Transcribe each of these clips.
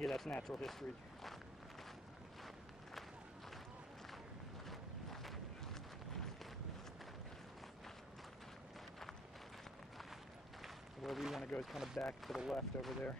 Yeah, that's natural history. Wherever you want to go is kind of back to the left over there.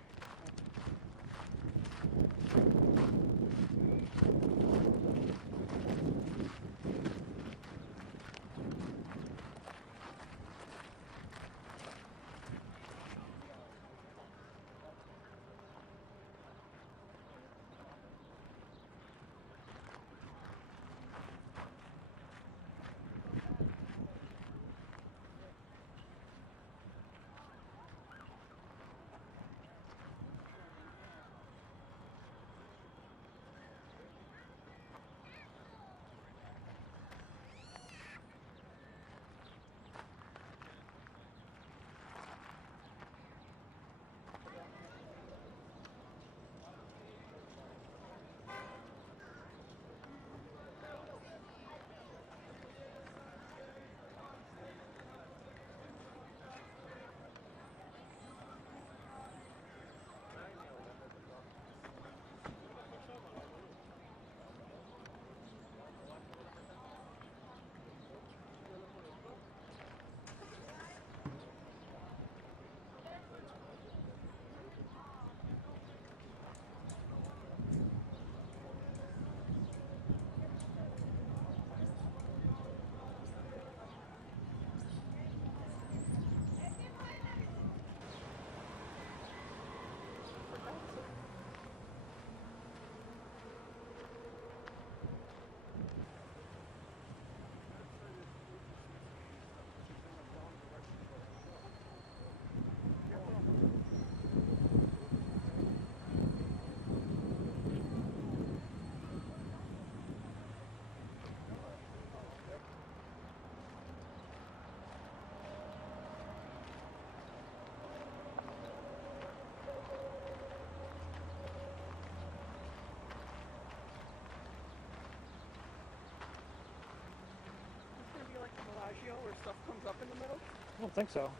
Where stuff comes up in the middle? I don't think so.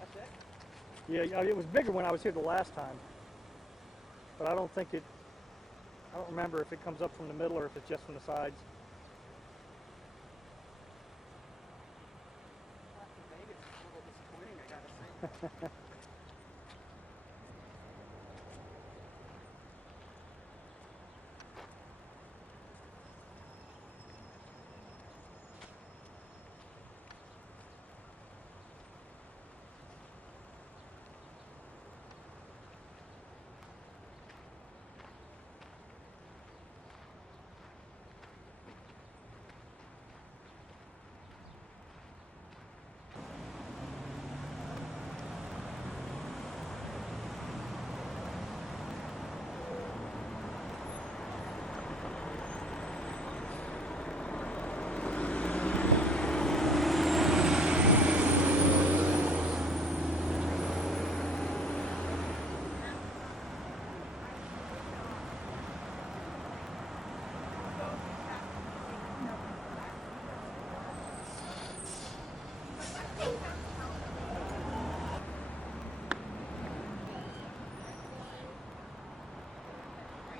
That's it? Yeah, it was bigger when I was here the last time. But I don't remember if it comes up from the middle or if it's just from the sides. Vegas is a little disappointing, I gotta say.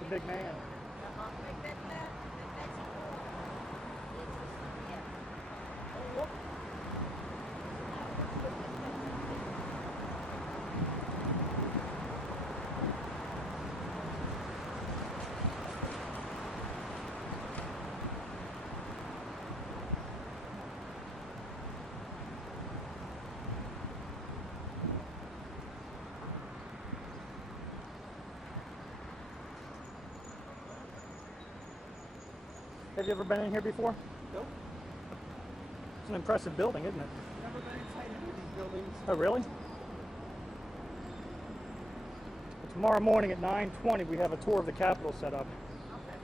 It's a big man. Have you ever been in here before? Nope. It's an impressive building, isn't it? Never been inside any of these buildings. Oh, really? Tomorrow morning at 9:20, we have a tour of the Capitol set up. Okay.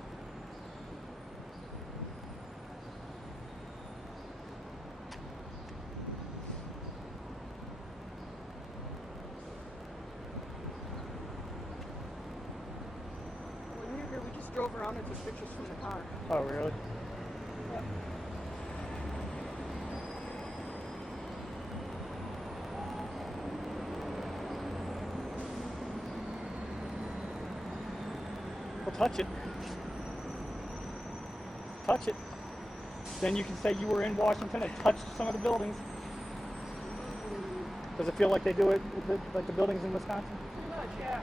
When we were here, we just drove around and took pictures from the car. Oh, really? touch it. Touch it. Then you can say you were in Washington and touched some of the buildings. Does it feel like they do it like the buildings in Wisconsin? Pretty much, yeah.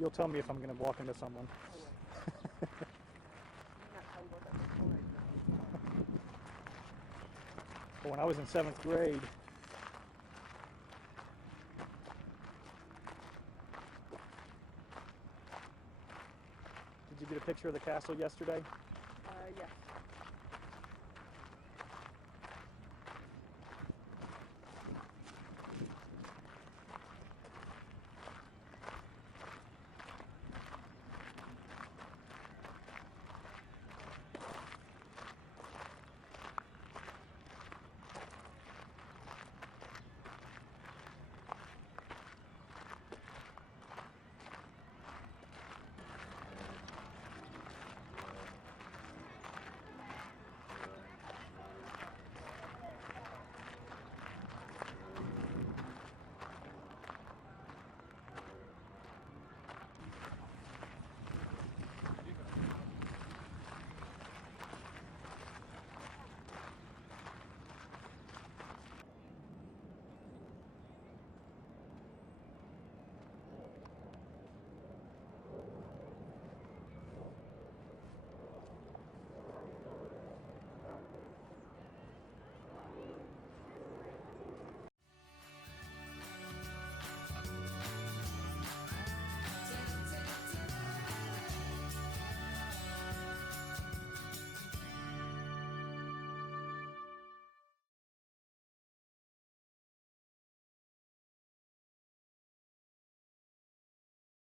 You'll tell me if I'm going to walk into someone. But when I was in 7th grade, did you get a picture of the castle yesterday?